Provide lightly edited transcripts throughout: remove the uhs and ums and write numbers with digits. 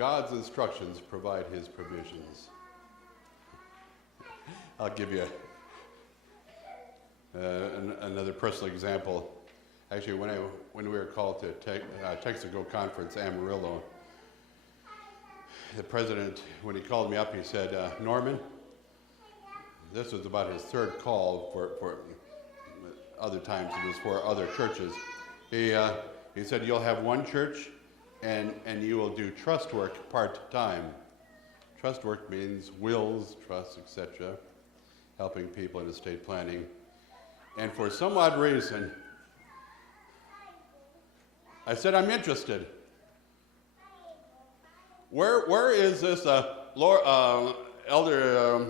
God's instructions provide his provisions. I'll give you another personal example. Actually, when we were called to Texaco Conference, Amarillo, the president, when he called me up, he said, Norman, this was about his third call for other times, it was for other churches. He said, you'll have one church and you will do trust work part-time. Trust work means wills, trusts, etc., helping people in estate planning. And for some odd reason, I said, I'm interested. Where is this, elder,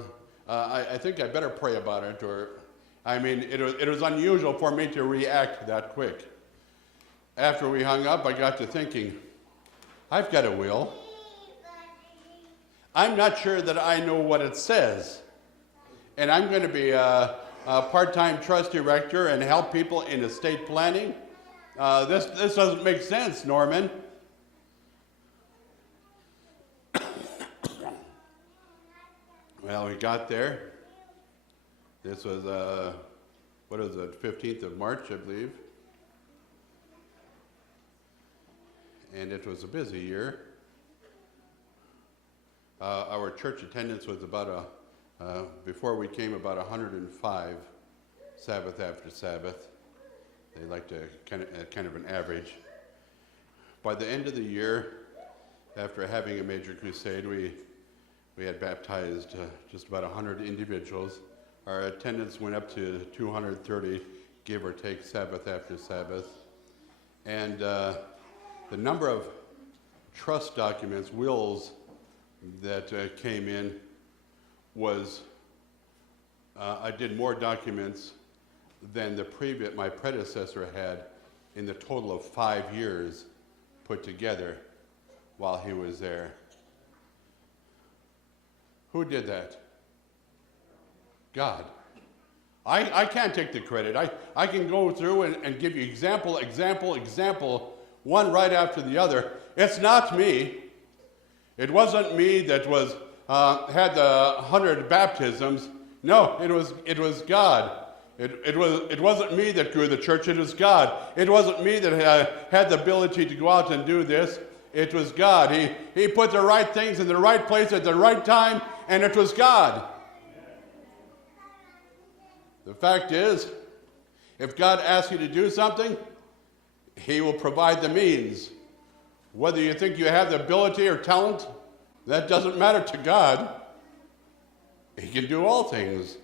I think I better pray about it, it was unusual for me to react that quick. After we hung up, I got to thinking, I've got a will. I'm not sure that I know what it says. And I'm going to be a part-time trust director and help people in estate planning. This doesn't make sense, Norman. Well, we got there. This was, 15th of March, I believe. And it was a busy year. Our church attendance was before we came, about 105, Sabbath after Sabbath. They like to kind of an average. By the end of the year, after having a major crusade, we had baptized just about 100 individuals. Our attendance went up to 230, give or take, Sabbath after Sabbath. And the number of trust documents, wills, that came in was, I did more documents than my predecessor had in the total of 5 years put together while he was there. Who did that? God. I can't take the credit. I can go through and give you example, one right after the other. It's not me. It wasn't me that had the 100 baptisms. No, it was God. It wasn't me that grew the church. It was God. It wasn't me that had the ability to go out and do this. It was God. He put the right things in the right place at the right time, and it was God. The fact is, if God asks you to do something, he will provide the means. Whether you think you have the ability or talent, that doesn't matter to God. He can do all things.